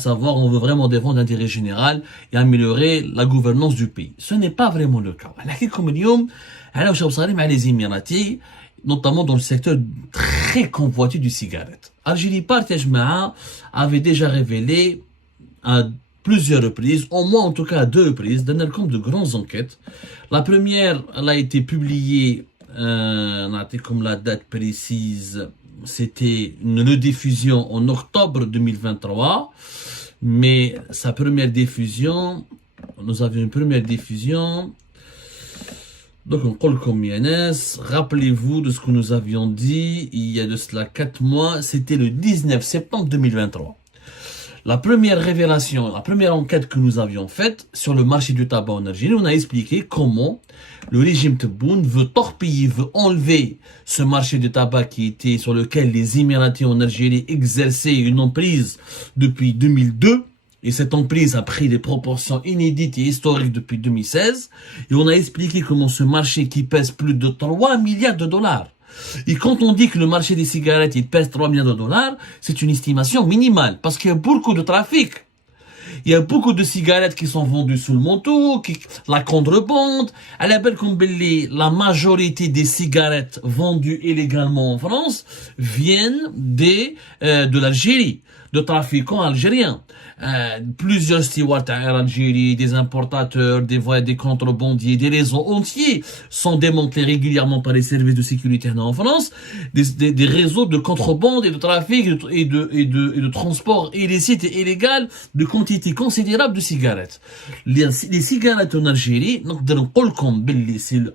savoir on veut vraiment défendre l'intérêt général et améliorer la gouvernance du pays. Ce n'est pas vraiment le cas. Comme les Émiratis, notamment dans le secteur très convoité du cigarette. Algérie Partage avait déjà révélé à plusieurs reprises, au moins en tout cas à 2 reprises, d'un compte de grandes enquêtes. La première, elle a été publiée, comme la date précise, c'était une rediffusion en octobre 2023, mais sa première diffusion, nous avions une première diffusion. Donc on colle comme Yanes, rappelez-vous de ce que nous avions dit il y a de cela 4 mois, c'était le 19 septembre 2023. La première révélation, la première enquête que nous avions faite sur le marché du tabac en Algérie, on a expliqué comment le régime Tebboune veut torpiller, veut enlever ce marché du tabac qui était sur lequel les Émiratis en Algérie exerçaient une emprise depuis 2002. Et cette emprise a pris des proportions inédites et historiques depuis 2016. Et on a expliqué comment ce marché qui pèse plus de 3 milliards de dollars. Et quand on dit que le marché des cigarettes il pèse 3 milliards de dollars, c'est une estimation minimale. Parce qu'il y a beaucoup de trafic. Il y a beaucoup de cigarettes qui sont vendues sous le manteau, la contrebande. À la belle comme la majorité des cigarettes vendues illégalement en France viennent de l'Algérie, de trafiquants algériens. Plusieurs stewards en Algérie, des importateurs, des contrebandiers, des réseaux entiers sont démantelés régulièrement par les services de sécurité en France, des réseaux de contrebande et de trafic et de transport illicite et illégal de quantité considérable de cigarettes. Les cigarettes en Algérie, donc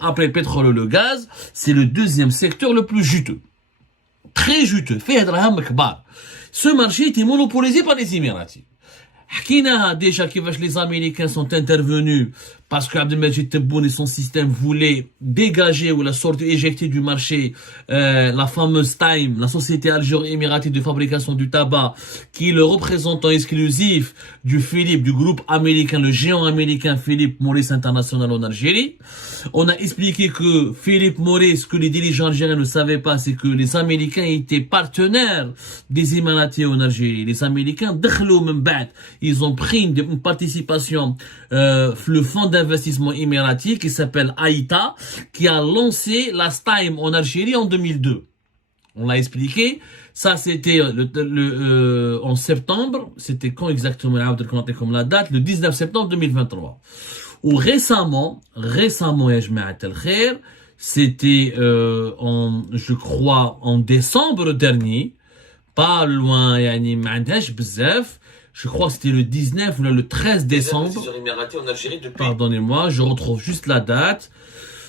après le pétrole et le gaz, c'est le deuxième secteur le plus juteux. Très juteux. Ce marché était monopolisé par les Émiratis. حكيناها déjà كيفاش les Américains sont intervenus parce que Abdelmajid Tebboune et son système voulaient dégager ou la sorte éjecter du marché la fameuse Time, la société algéro-émiratie de fabrication du tabac, qui est le représentant exclusif du groupe américain, le géant américain Philip Morris International en Algérie. On a expliqué que Philip Morris, ce que les dirigeants algériens ne savaient pas, c'est que les Américains étaient partenaires des Émiratis en Algérie. Les Américains, ils ont pris une participation, le fonds d'investissement émirati qui s'appelle AITA, qui a lancé la Stime en Algérie en 2002. On l'a expliqué. Ça, c'était en septembre. C'était quand exactement, comme la date, le 19 septembre 2023. Ou récemment, c'était je crois en décembre dernier, pas loin, je crois que c'était le 19 ou le 13 décembre. Pardonnez-moi, je retrouve juste la date.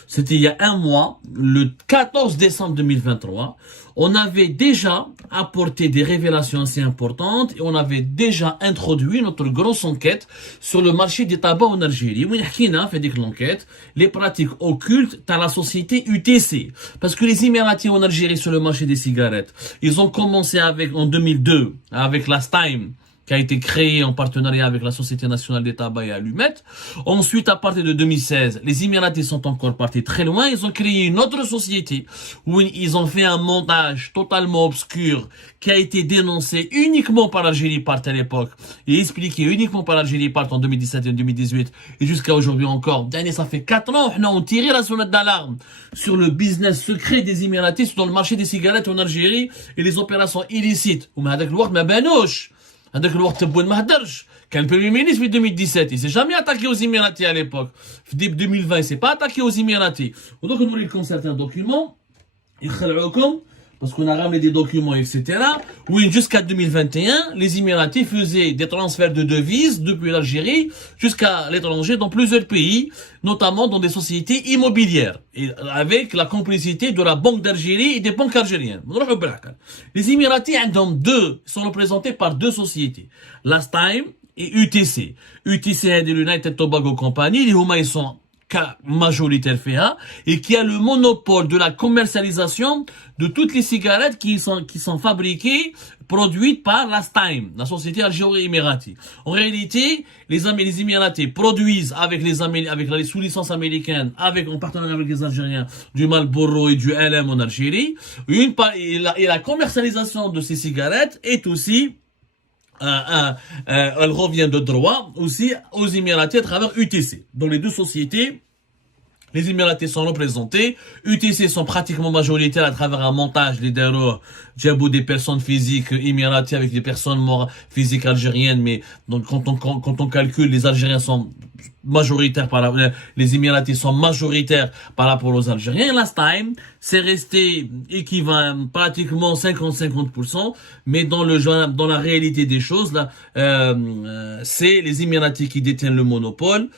C'était il y a 1 mois, le 14 décembre 2023. On avait déjà apporté des révélations assez importantes et on avait déjà introduit notre grosse enquête sur le marché des tabacs en Algérie. On a fait l'enquête, les pratiques occultes dans la société UTC. Parce que les Émiratis en Algérie sur le marché des cigarettes, ils ont commencé en 2002 avec la Stime, qui a été créé en partenariat avec la Société nationale des tabacs et allumettes. Ensuite, à partir de 2016, les Émiratis sont encore partis très loin. Ils ont créé une autre société où ils ont fait un montage totalement obscur qui a été dénoncé uniquement par l'Algérie Part à l'époque et expliqué uniquement par l'Algérie Part en 2017 et en 2018 et jusqu'à aujourd'hui encore. Ça fait 4 ans, on a tiré la sonnette d'alarme sur le business secret des Émiratis dans le marché des cigarettes en Algérie et les opérations illicites. هذاك الوقت تبون ما هدرش كان البريمير مينيستر في 2017 il s'est jamais attaqué aux Émiratis à l'époque في début 2020 il s'est pas attaqué aux Émiratis ودونك نوريكم certains documents يخلعوكم parce qu'on a ramené des documents etc où jusqu'à 2021 les Émiratis faisaient des transferts de devises depuis l'Algérie jusqu'à l'étranger dans plusieurs pays notamment dans des sociétés immobilières et avec la complicité de la Banque d'Algérie et des banques algériennes. Les Émiratis sont représentés par 2 sociétés, la Stime et UTC. UTC est de l'United Tobacco Company, ils sont majoritaire FEA et qui a le monopole de la commercialisation de toutes les cigarettes qui sont fabriquées, produites par la Stime, la société algéro-émiratie. En réalité, les Émiratis produisent avec la sous-licence américaine, en partenariat avec les Algériens, du Marlboro et du LM en Algérie. Et la commercialisation de ces cigarettes est aussi elle revient de droit aussi aux Émiratis à travers UTC. Dans les deux sociétés, les Émiratis sont représentés. UTC sont pratiquement majoritaires à travers un montage des diabos des personnes physiques émiratis avec des personnes physiques algériennes. Mais donc quand on calcule, les Algériens sont majoritaires les Émiratis sont majoritaires par rapport aux Algériens. Last time, c'est resté équivalent pratiquement 50-50%, mais dans la réalité des choses, là, c'est les Émiratis qui détiennent le monopole,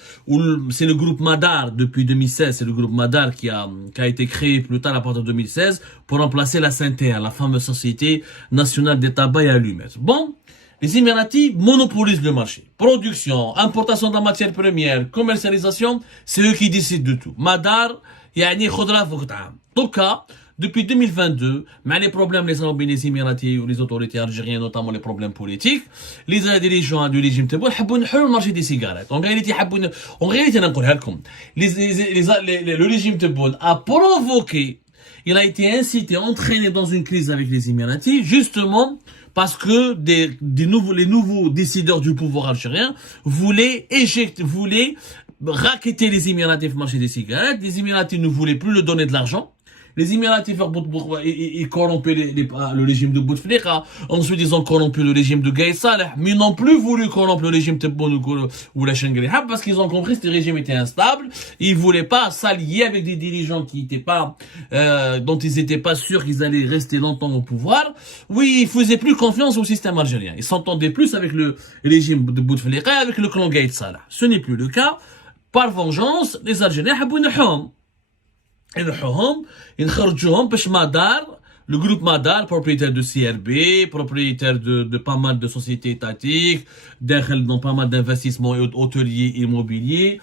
c'est le groupe Madar depuis 2016, c'est le groupe Madar qui a été créé plus tard à partir de 2016 pour remplacer la SNTR, la fameuse Société Nationale des Tabacs et Allumettes. Bon. Les Émiratis monopolisent le marché. Production, importation de la matière première, commercialisation, c'est eux qui décident de tout. Madar, yani khudra fouqta. En tout cas, depuis 2022, mais les problèmes les Émiratis ou les autorités algériennes, notamment les problèmes politiques, les dirigeants du régime Tebboune حبوا يحلوا le marché des cigarettes. En réalité, le régime Tebboune a provoqué, il a été incité, entraîné dans une crise avec les Émiratis, justement, parce que les nouveaux décideurs du pouvoir algérien voulaient racketter les Émiratis au marché des cigarettes. Les Émiratis ne voulaient plus leur donner de l'argent. Les Émiratis ils corrompaient le régime de Bouteflika. Ensuite, ils ont corrompu le régime de Gaïd Saleh, mais ils n'ont plus voulu corrompre le régime Tebboune ou la Chengrihab parce qu'ils ont compris que ce régime était instable. Ils voulaient pas s'allier avec des dirigeants qui étaient pas, dont ils étaient pas sûrs qu'ils allaient rester longtemps au pouvoir. Oui, ils faisaient plus confiance au système algérien. Ils s'entendaient plus avec le régime de Bouteflika et avec le clan Gaïd Saleh. Ce n'est plus le cas. Par vengeance, les Algériens le groupe Madar, propriétaire de CRB, propriétaire de pas mal de sociétés étatiques, dans pas mal d'investissements hôteliers et immobiliers,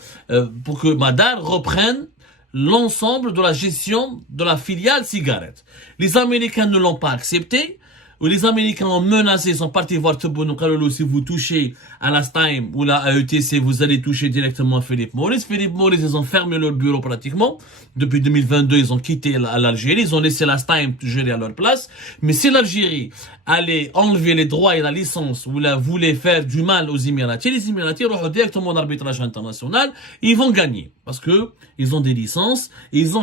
pour que Madar reprenne l'ensemble de la gestion de la filiale cigarette. Les Américains ne l'ont pas accepté. Où les Américains ont menacé, sont partis voir Tebboune, si vous touchez à la Stime ou à ETC, vous allez toucher directement Philippe Morris. Philippe Morris, ils ont fermé leur bureau pratiquement. Depuis 2022, ils ont quitté l'Algérie, ils ont laissé la Stime gérer à leur place. Mais si l'Algérie allait enlever les droits et la licence ou voulait faire du mal aux Émiratis, les Émiratis vont directement en arbitrage international, et ils vont gagner. Parce que ils ont des licences, et ils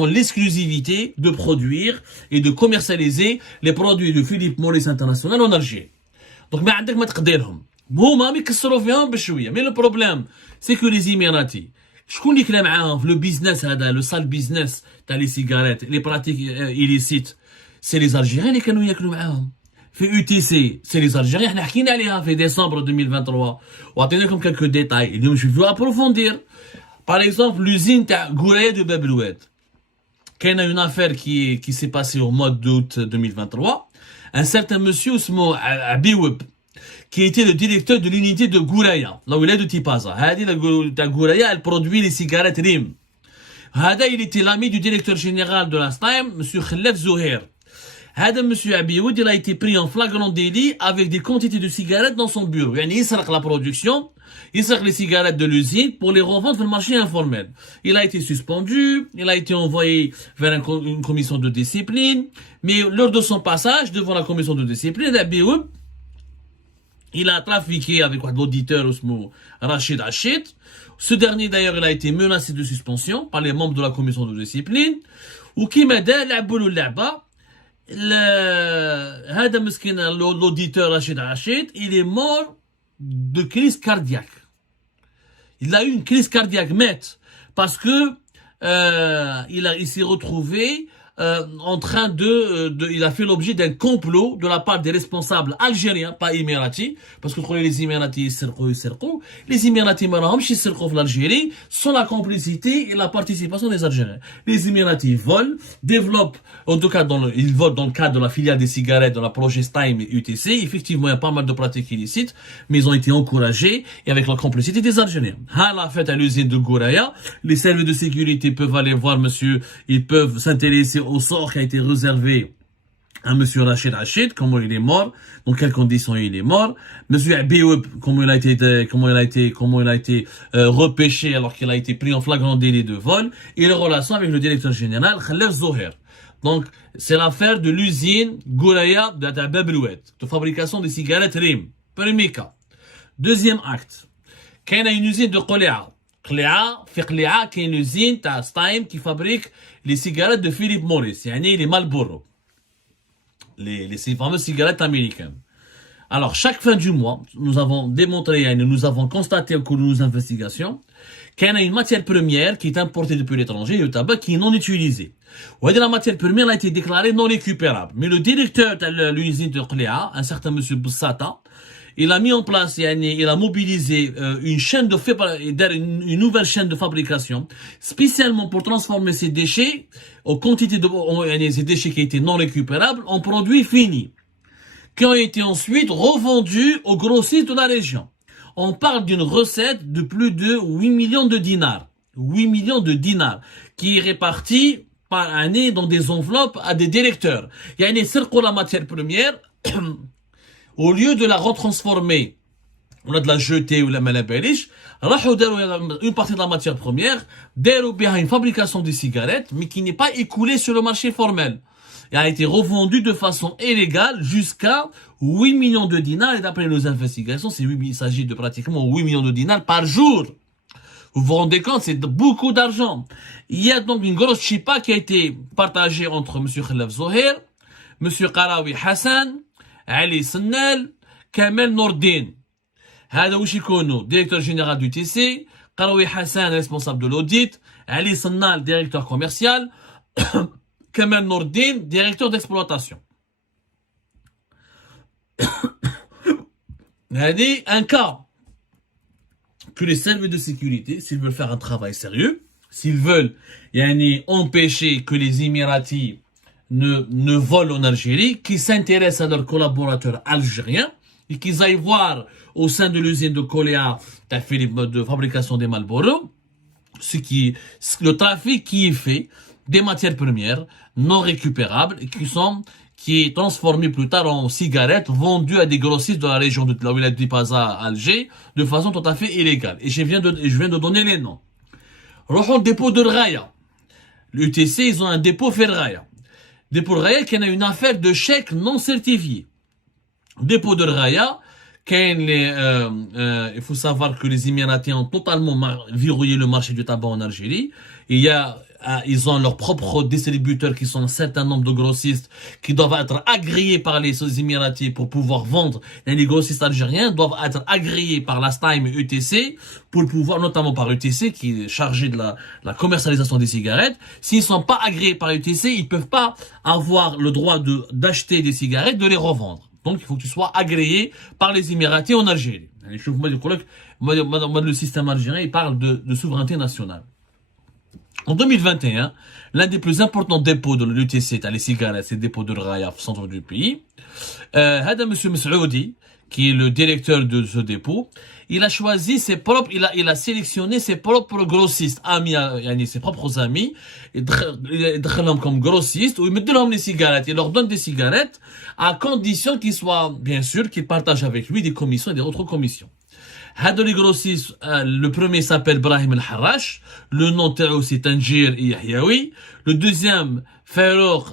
ont l'exclusivité de produire et de commercialiser les produits de Philippe Morris International en Algérie. Donc, mais عندك ما تقديرهم. هما يكسروا فيهم بشوية. Mais le problème, c'est que les Émiratis, شكون اللي كلا معاهم في le business هذا, le sale business تاع les cigarettes, les pratiques illicites, c'est les Algériens اللي كانوا ياكلوا معاهم. في UTC, c'est les Algériens. احنا حكينا عليها في décembre 2023 وعطيناكم quelques détails. اليوم je veux approfondir. Par exemple, l'usine تاع Gouraya de Bab El Oued. Qu'il y a une affaire qui s'est passée au mois d'août 2023. Un certain monsieur Ousmane Abiweb, qui était le directeur de l'unité de Gouraya, là où il est de Tipaza. La Gouraya, elle produit les cigarettes Rim. Il était l'ami du directeur général de la STAM, monsieur Khalef Zouher. Monsieur Abiweb, il a été pris en flagrant délit avec des quantités de cigarettes dans son bureau. Il sert la production. Il sert les cigarettes de l'usine pour les revendre sur le marché informel. Il a été suspendu, il a été envoyé vers une commission de discipline, mais lors de son passage devant la commission de discipline, il a trafiqué avec l'auditeur Rachid Hachid. Ce dernier d'ailleurs, il a été menacé de suspension par les membres de la commission de discipline. Ou qui m'a dit, l'auditeur Rachid Hachid, il est mort de crise cardiaque. Il a eu une crise cardiaque, parce que il s'est retrouvé en train il a fait l'objet d'un complot de la part des responsables algériens, pas émiratis, parce que les Émiratis les Émiratis l'Algérie sont la complicité et la participation des Algériens. Les Émiratis volent, développent, en tout cas ils volent dans le cadre de la filiale des cigarettes, de la projet Stime et UTC. Effectivement, il y a pas mal de pratiques illicites, mais ils ont été encouragés et avec la complicité des Algériens. À la fête à l'usine de Gouraya, les services de sécurité peuvent aller voir monsieur, ils peuvent s'intéresser au sort qui a été réservé à monsieur Rachid Hachid, comment il est mort, dans quelles conditions il est mort, monsieur Abiweb, comment il a été repêché alors qu'il a été pris en flagrant délit de vol, et les relations avec le directeur général Khalef Zouher. Donc, c'est l'affaire de l'usine Gouraya de Bab El Oued, de fabrication des cigarettes Rim. Premier cas. Deuxième acte. Quand il y a une usine de Qli'a. Qli'a, qui est une usine de Stein qui fabrique les cigarettes de Philip Morris, les Marlboro. Les fameuses cigarettes américaines. Alors, chaque fin du mois, nous avons démontré, nous avons constaté au cours de nos investigations qu'il y a une matière première qui est importée depuis l'étranger, le tabac, qui est non utilisée. Et la matière première a été déclarée non récupérable. Mais le directeur de l'usine de Qli'a, un certain monsieur Boussata, il a mis en place, il a mobilisé une nouvelle chaîne de fabrication, spécialement pour transformer ces déchets, ces déchets qui étaient non récupérables, en produits finis, qui ont été ensuite revendus aux grossistes de la région. On parle d'une recette de plus de 8 millions de dinars. 8 millions de dinars, qui est répartie par année dans des enveloppes à des directeurs. Il y a une la matière première, au lieu de la retransformer, on a de la jeter ou la malabelish, une partie de la matière première, une fabrication de cigarettes, mais qui n'est pas écoulée sur le marché formel. Il a été revendu de façon illégale jusqu'à 8 millions de dinars. Et d'après nos investigations, il s'agit de pratiquement 8 millions de dinars par jour. Vous vous rendez compte, c'est beaucoup d'argent. Il y a donc une grosse chipa qui a été partagée entre M. Khalaf Zoher, M. Qarawi Hassan, Ali Sennel, Kamel Nordin. هذا وش يكونوا directeur général du TC, Qarawi Hassan responsable de l'audit, Ali Sennel directeur commercial, Kamel Nordin directeur d'exploitation. هذه un cas que les services de sécurité, s'ils veulent faire un travail sérieux, s'ils veulent empêcher que les Émiratis ne volent en Algérie, qu'ils s'intéressent à leurs collaborateurs algériens et qu'ils aillent voir au sein de l'usine de Qli'a de fabrication des Marlboro le trafic qui est fait des matières premières non récupérables et qui est transformé plus tard en cigarettes vendues à des grossistes de la région de la Wilaya de Paza à Alger de façon tout à fait illégale. Et je viens de donner les noms. Le dépôt de Raya. L'UTC, ils ont un dépôt fait Raya. Dépôt de Raya qui a une affaire de chèques non certifiés. Dépôt de Raya, il faut savoir que les Émiratis ont totalement verrouillé le marché du tabac en Algérie. Ils ont leurs propres distributeurs qui sont un certain nombre de grossistes qui doivent être agréés par les Émiratis pour pouvoir vendre. Et les grossistes algériens doivent être agréés par la STAIM et UTC pour pouvoir, notamment par UTC qui est chargé de la commercialisation des cigarettes. S'ils ne sont pas agréés par UTC, ils ne peuvent pas avoir le droit d'acheter des cigarettes, de les revendre. Donc, il faut que tu sois agréé par les Émiratis en Algérie. Le système algérien, il parle de souveraineté nationale. En 2021, l'un des plus importants dépôts de l'UTC, les cigarettes, c'est le dépôt de Raya, au centre du pays. M. Messoudi, qui est le directeur de ce dépôt, il a choisi il a sélectionné ses propres grossistes, ses propres amis, il comme grossistes, où il met les cigarettes, il leur donne des cigarettes, à condition qu'ils soient, bien sûr, qu'ils partagent avec lui des commissions et des autres commissions. Les grossistes, le premier s'appelle Brahim El-Harrash, le nom c'est Tanjir et Yahyaoui. Le deuxième, Farouk,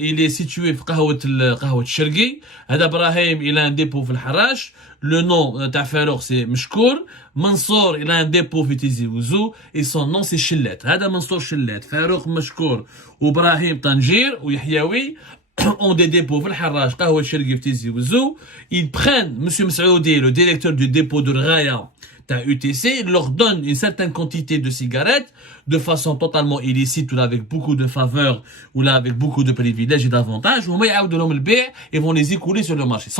il est situé à Qahwat Shergi. Brahim, il a un dépôt في الحراش. Le nom de Farouk c'est Meshkour. Mansour, il a un dépôt في Tizi Ouzou et son nom c'est Chillet. Mansour Chillet, Farouk Meshkour, ou Brahim Tanjir ou Yahyaoui ont des dépôts, ils prennent M. Messoudi, le directeur du dépôt de Raya, UTC, leur donne une certaine quantité de cigarettes de façon totalement illicite ou là avec beaucoup de faveurs ou là avec beaucoup de privilèges et d'avantages, ils vont les écouler sur le marché.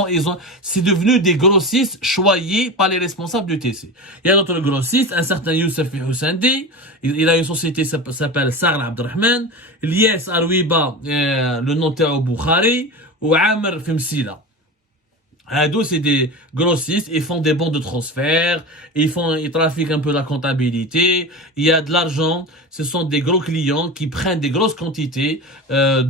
C'est devenu des grossistes choyés par les responsables du TC. Il y a d'autres grossistes, un certain Youssef Houssandi, il a une société qui s'appelle Sarl Abdelrahman, Lies Arwiba, le notaire au Bukhari, ou Amr Femsila. C'est des grossistes, ils font des bons de transfert, ils trafiquent un peu la comptabilité, il y a de l'argent, ce sont des gros clients qui prennent des grosses quantités de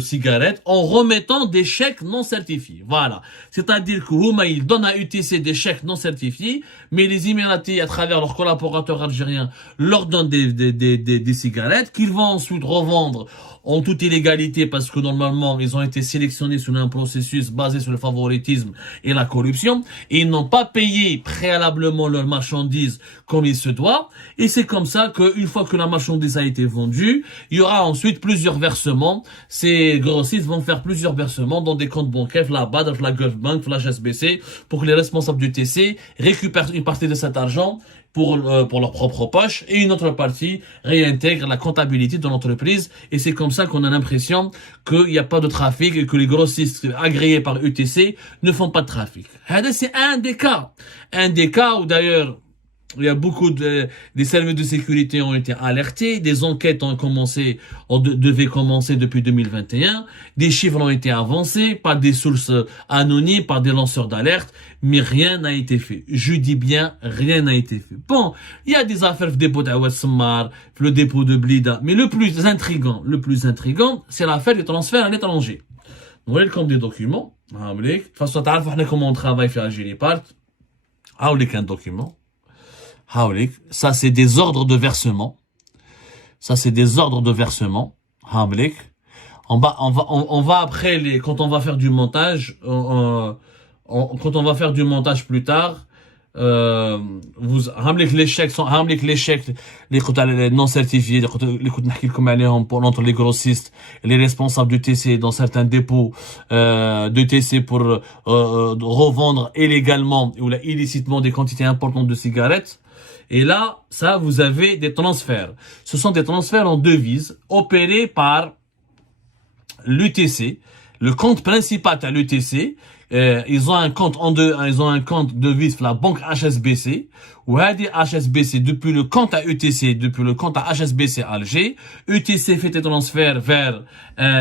cigarettes en remettant des chèques non certifiés. Voilà. C'est-à-dire que Houma, ils donnent à UTC des chèques non certifiés, mais les Émiratis, à travers leurs collaborateurs algériens, leur donnent des cigarettes qu'ils vont ensuite revendre en toute illégalité parce que normalement, ils ont été sélectionnés sur un processus basée sur le favoritisme et la corruption, et ils n'ont pas payé préalablement leurs marchandises comme il se doit, et c'est comme ça qu'une fois que la marchandise a été vendue, il y aura ensuite plusieurs versements. Ces grossistes vont faire plusieurs versements dans des comptes bancaires, la BAD, la Gulf Bank, la HSBC, pour que les responsables du TC récupèrent une partie de cet argent pour leur propre poche, et une autre partie réintègre la comptabilité de l'entreprise, et c'est comme ça qu'on a l'impression qu'il n'y a pas de trafic et que les grossistes agréés par UTC ne font pas de trafic. C'est un des cas où d'ailleurs il y a beaucoup des services de sécurité ont été alertés, des enquêtes devaient commencer depuis 2021, des chiffres ont été avancés par des sources anonymes, par des lanceurs d'alerte, mais rien n'a été fait. Je dis bien, rien n'a été fait. Bon, il y a des affaires de dépôt d'Awad Sammar, le dépôt de Blida, mais le plus intriguant, c'est l'affaire des transferts à l'étranger. Vous voyez comme des documents, de toute façon, comment on travaille chez Algérie Part, un document. Ça c'est des ordres de versement. On va après quand on va faire du montage, quand on va faire du montage plus tard, les chèques les non certifiés, entre les grossistes et les responsables du TC dans certains dépôts de TC pour revendre illégalement ou illicitement des quantités importantes de cigarettes. Et là, ça, vous avez des transferts. Ce sont des transferts en devises opérés par l'UTC. Le compte principal à l'UTC, ils ont un compte devise la banque HSBC. Ou HSBC, depuis le compte à UTC, depuis le compte à HSBC Alger, UTC fait des transferts vers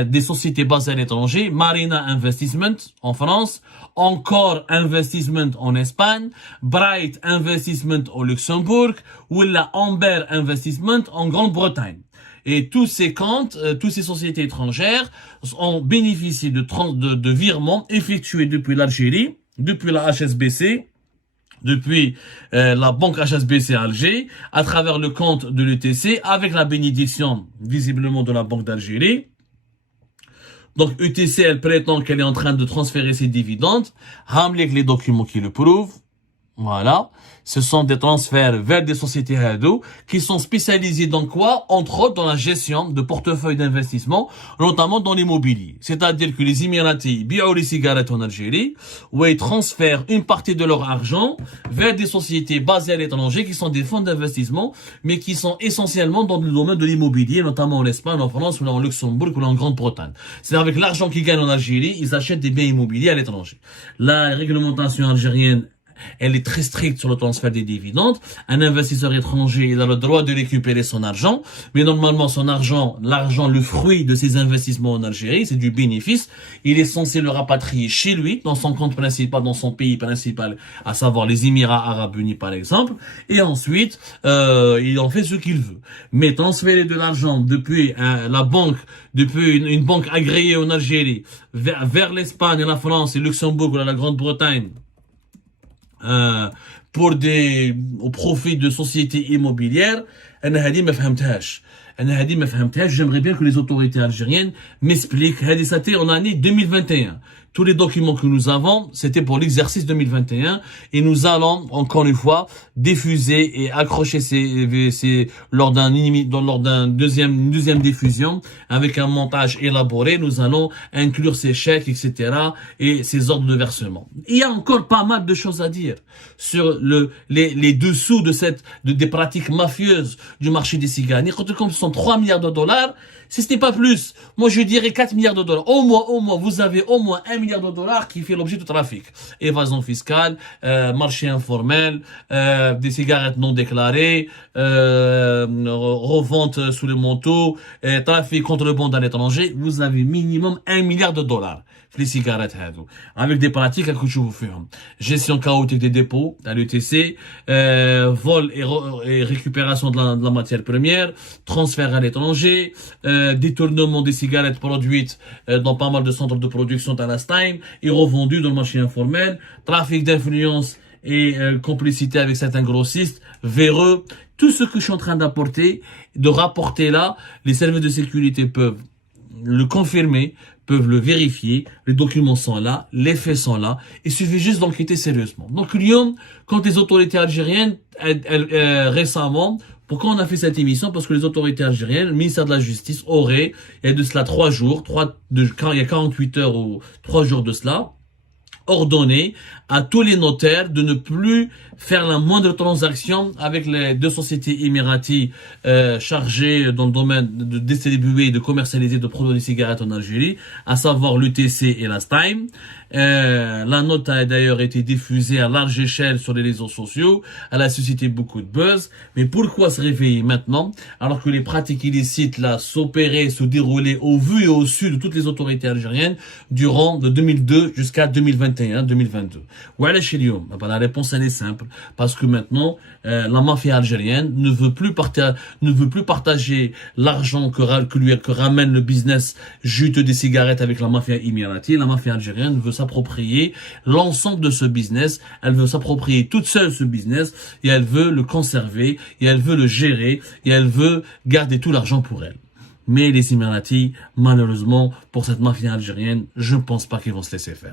des sociétés basées à l'étranger, Marina Investment en France, Encore Investment en Espagne, Bright Investment au Luxembourg, ou la Amber Investment en Grande-Bretagne. Et tous ces comptes, toutes ces sociétés étrangères ont bénéficié de virements effectués depuis l'Algérie, depuis la HSBC, depuis la banque HSBC Alger, à travers le compte de l'UTC, avec la bénédiction visiblement de la Banque d'Algérie. Donc UTC, elle prétend qu'elle est en train de transférer ses dividendes. Hamlik les documents qui le prouvent. Voilà. Ce sont des transferts vers des sociétés hado qui sont spécialisées dans quoi? Entre autres dans la gestion de portefeuilles d'investissement, notamment dans l'immobilier. C'est-à-dire que les Émiratis bient les cigarettes en Algérie, où ils transfèrent une partie de leur argent vers des sociétés basées à l'étranger qui sont des fonds d'investissement, mais qui sont essentiellement dans le domaine de l'immobilier, notamment en Espagne, en France, ou en Luxembourg, ou en Grande-Bretagne. C'est-à-dire avec l'argent qu'ils gagnent en Algérie, ils achètent des biens immobiliers à l'étranger. La réglementation algérienne, elle est très stricte sur le transfert des dividendes. Un investisseur étranger, il a le droit de récupérer son argent, mais normalement son argent, le fruit de ses investissements en Algérie, c'est du bénéfice. Il est censé le rapatrier chez lui, dans son compte principal, dans son pays principal, à savoir les Émirats Arabes Unis par exemple, et ensuite il en fait ce qu'il veut. Mais transférer de l'argent depuis la banque, depuis une banque agréée en Algérie, vers l'Espagne, la France, et Luxembourg ou la Grande-Bretagne, au profit de sociétés immobilières, j'aimerais bien que les autorités algériennes m'expliquent. C'était en année 2021. Tous les documents que nous avons, c'était pour l'exercice 2021, et nous allons encore une fois diffuser et accrocher lors d'une deuxième diffusion avec un montage élaboré. Nous allons inclure ces chèques, etc. et ces ordres de versement. Il y a encore pas mal de choses à dire sur les dessous des pratiques mafieuses du marché des cigarettes. Comme ce sont 3 milliards de dollars, si ce n'est pas plus, moi je dirais 4 milliards de dollars. Au moins, vous avez au moins 1 milliard de dollars qui fait l'objet de trafic. Évasion fiscale, marché informel, des cigarettes non déclarées, revente sous le manteau, trafic contrebande à l'étranger. Vous avez minimum 1 milliard de dollars. Les cigarettes, avec des pratiques à gestion chaotique des dépôts à l'UTC, vol et récupération de la matière première, transfert à l'étranger, détournement des cigarettes produites dans pas mal de centres de production à la Stein et revendues dans le marché informel, trafic d'influence et complicité avec certains grossistes, véreux. Tout ce que je suis en train de rapporter là, les services de sécurité peuvent le confirmer, peuvent le vérifier, les documents sont là, les faits sont là, il suffit juste d'enquêter sérieusement. Donc, Lyon, quand les autorités algériennes, récemment, pourquoi on a fait cette émission? Parce que les autorités algériennes, le ministère de la Justice aurait, il y a de cela 3 jours, il y a 48 heures ou 3 jours de cela, ordonné à tous les notaires de ne plus faire la moindre transaction avec les 2 sociétés émiraties chargées dans le domaine de distribuer et de commercialiser de produits de cigarettes en Algérie, à savoir l'UTC et la Stime. La note a d'ailleurs été diffusée à large échelle sur les réseaux sociaux, elle a suscité beaucoup de buzz. Mais pourquoi se réveiller maintenant, alors que les pratiques illicites là s'opéraient, se déroulaient au vu et au su de toutes les autorités algériennes durant de 2002 jusqu'à 2021-2022? Voilà chez Lyon. La réponse elle est simple, parce que maintenant la mafia algérienne ne veut plus partager l'argent que ramène le business juteux des cigarettes avec la mafia émirati. La mafia algérienne veut s'approprier l'ensemble de ce business, elle veut s'approprier toute seule ce business, et elle veut le conserver, et elle veut le gérer, et elle veut garder tout l'argent pour elle. Mais les Émiratis, malheureusement, pour cette mafia algérienne, je ne pense pas qu'ils vont se laisser faire.